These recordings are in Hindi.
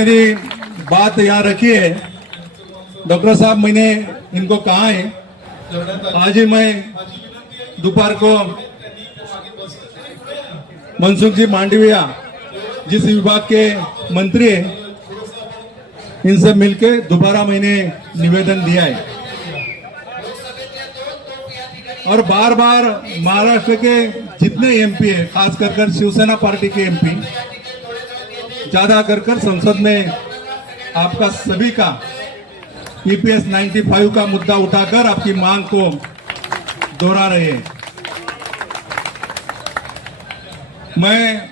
मेरी बात यहाँ रखी है। डॉक्टर साहब, मैंने इनको कहा है, आज ही मैं दोपहर को मनसुख जी मांडविया जिस विभाग के मंत्री है, इनसे मिलके दोबारा मैंने निवेदन दिया है और बार बार महाराष्ट्र के जितने एमपी है, खास कर शिवसेना पार्टी के एमपी, ज्यादा कर संसद में आपका सभी का ईपीएस 95 का मुद्दा उठाकर आपकी मांग को दोहरा रहे हैं। मैं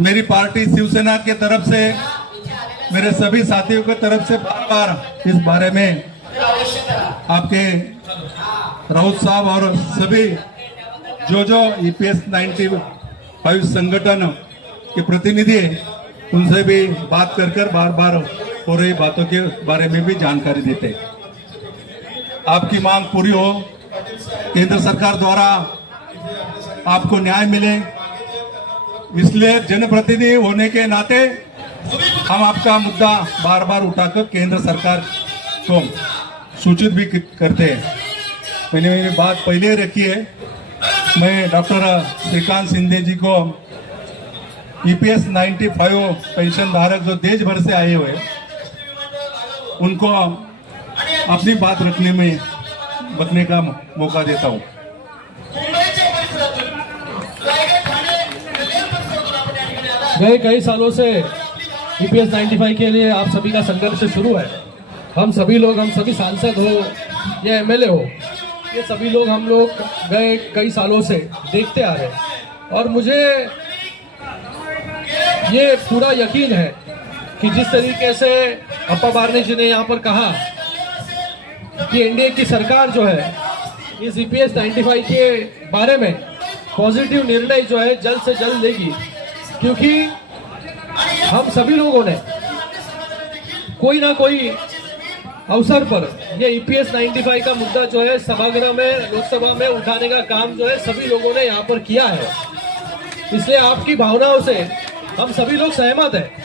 मेरी पार्टी शिवसेना के तरफ से, मेरे सभी साथियों के तरफ से बार बार इस बारे में आपके राउत साहब और सभी जो ईपीएस 95 संगठन के प्रतिनिधि है, उनसे भी बात कर बार बार हो रही बातों के बारे में भी जानकारी देते। आपकी मांग पूरी हो, केंद्र सरकार द्वारा आपको न्याय मिले, इसलिए जनप्रतिनिधि होने के नाते हम आपका मुद्दा बार बार उठाकर केंद्र सरकार को सूचित भी करते हैं। मैंने मेरी बात पहले रखी है। मैं डॉक्टर श्रीकांत शिंदे जी को ईपीएस 95 पेंशन धारक जो देश भर से आए हुए, उनको अपनी बात रखने का मौका देता हूं। गए कई सालों से ईपीएस 95 के लिए आप सभी का संघर्ष शुरू है। हम सभी सांसद हो या एमएलए हो, ये सभी लोग हम लोग गए कई सालों से देखते आ रहे हैं और मुझे ये पूरा यकीन है कि जिस तरीके से अप्पा बारने जी ने यहाँ पर कहा कि एनडीए की सरकार जो है इस ईपीएस 95 के बारे में पॉजिटिव निर्णय जो है जल्द से जल्द लेगी, क्योंकि हम सभी लोगों ने कोई ना कोई अवसर पर ये ईपीएस 95 का मुद्दा जो है सभागृह में, लोकसभा में उठाने का काम जो है सभी लोगों ने यहाँ पर किया है। इसलिए आपकी भावनाओं से हम सभी लोग सहमत हैं।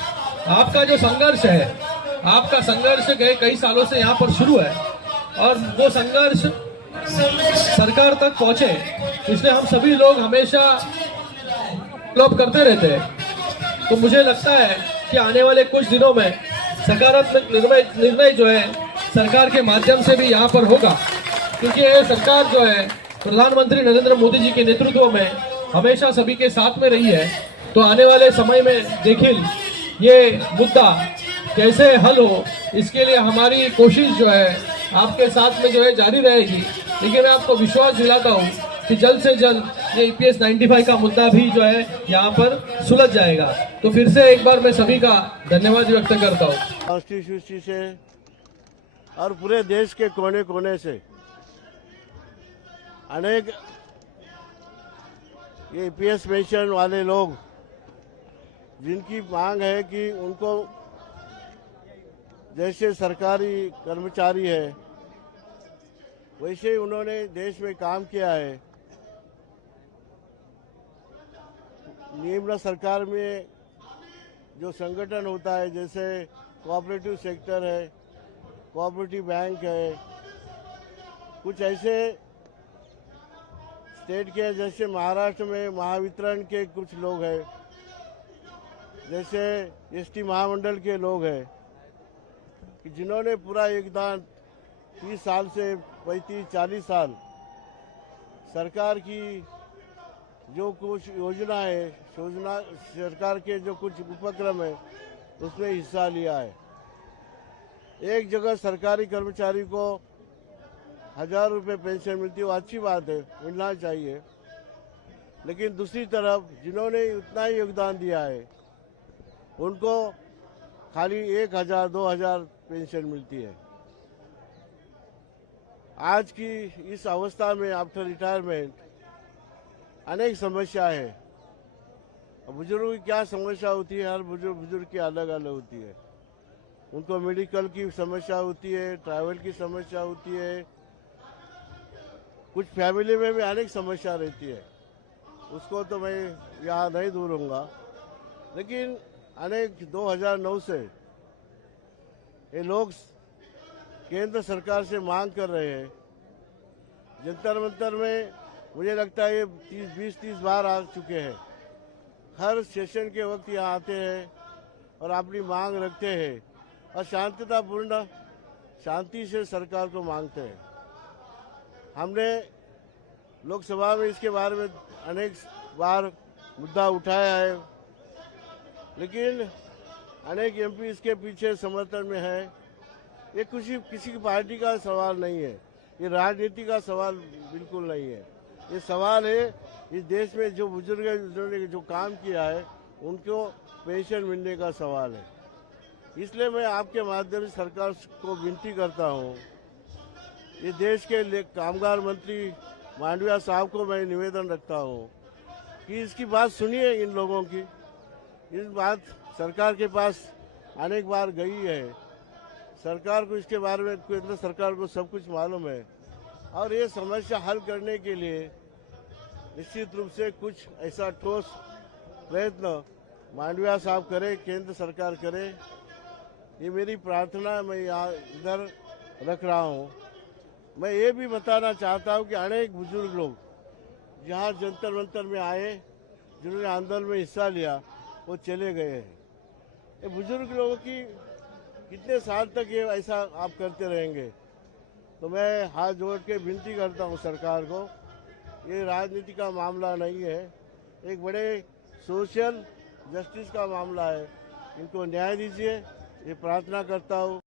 आपका जो संघर्ष है, आपका संघर्ष गए कई सालों से यहाँ पर शुरू है और वो संघर्ष सरकार तक पहुंचे, इसलिए हम सभी लोग हमेशा फॉलोअप करते रहते हैं। तो मुझे लगता है कि आने वाले कुछ दिनों में सकारात्मक निर्णय जो है सरकार के माध्यम से भी यहाँ पर होगा, क्योंकि ये सरकार जो है प्रधानमंत्री नरेंद्र मोदी जी के नेतृत्व में हमेशा सभी के साथ में रही है। तो आने वाले समय में देखिए ये मुद्दा कैसे हल हो, इसके लिए हमारी कोशिश जो है आपके साथ में जो है जारी रहेगी। लेकिन मैं आपको विश्वास दिलाता हूँ कि जल्द से जल्द ये ईपीएस 95 का मुद्दा भी जो है यहाँ पर सुलझ जाएगा। तो फिर से एक बार मैं सभी का धन्यवाद व्यक्त करता हूँ। कॉन्स्टिट्यूंसी से और पूरे देश के कोने कोने से अनेक ये ईपीएस पेंशन वाले लोग, जिनकी मांग है कि उनको जैसे सरकारी कर्मचारी है वैसे ही उन्होंने देश में काम किया है। निम्न सरकार में जो संगठन होता है, जैसे कोऑपरेटिव सेक्टर है, कोऑपरेटिव बैंक है, कुछ ऐसे स्टेट के, जैसे महाराष्ट्र में महावितरण के कुछ लोग हैं, जैसे एसटी महामंडल के लोग हैं, कि जिन्होंने पूरा योगदान 30 साल से 35-40 साल सरकार की जो कुछ योजना है, सरकार के जो कुछ उपक्रम है, उसमें हिस्सा लिया है। एक जगह सरकारी कर्मचारी को 1000 रुपये पेंशन मिलती है, वो अच्छी बात है, मिलना चाहिए। लेकिन दूसरी तरफ जिन्होंने उतना ही योगदान दिया है उनको खाली 1000-2000 पेंशन मिलती है। आज की इस अवस्था में आफ्टर रिटायरमेंट अनेक समस्या है। बुजुर्गों की क्या समस्या होती है, हर बुजुर्ग की अलग अलग होती है। उनको मेडिकल की समस्या होती है, ट्रैवल की समस्या होती है, कुछ फैमिली में भी अनेक समस्या रहती है। उसको तो मैं यहाँ नहीं दूरूंगा, लेकिन अनेक 2009 से ये लोग केंद्र सरकार से मांग कर रहे हैं। जंतर मंतर में मुझे लगता है ये 20-30 बार आ चुके हैं। हर सेशन के वक्त यहाँ आते हैं और अपनी मांग रखते हैं और शांति से सरकार को मांगते हैं। हमने लोकसभा में इसके बारे में अनेक बार मुद्दा उठाया है, लेकिन अनेक एमपी इसके पीछे समर्थन में है। ये किसी की पार्टी का सवाल नहीं है, ये राजनीति का सवाल बिल्कुल नहीं है। ये सवाल है इस देश में जो बुजुर्ग ने जो काम किया है उनको पेंशन मिलने का सवाल है। इसलिए मैं आपके माध्यम से सरकार को विनती करता हूँ, ये देश के कामगार मंत्री मांडविया साहब को मैं निवेदन रखता हूँ कि इसकी बात सुनिए। इन लोगों की इस बात सरकार के पास अनेक बार गई है। सरकार को इसके बारे में केंद्र सरकार को सब कुछ मालूम है और ये समस्या हल करने के लिए निश्चित रूप से कुछ ऐसा ठोस प्रयत्न मांडविया साहब करे, केंद्र सरकार करे। ये मेरी प्रार्थना मैं यहाँ इधर रख रहा हूँ। मैं ये भी बताना चाहता हूँ कि अनेक बुजुर्ग लोग जहाँ जंतर मंतर में आए, जिन्होंने आंदोलन में हिस्सा लिया, वो चले गए हैं। ये बुजुर्ग लोगों की कितने साल तक ये ऐसा आप करते रहेंगे? तो मैं हाथ जोड़ के विनती करता हूँ सरकार को, ये राजनीति का मामला नहीं है, एक बड़े सोशल जस्टिस का मामला है। इनको न्याय दीजिए, ये प्रार्थना करता हूँ।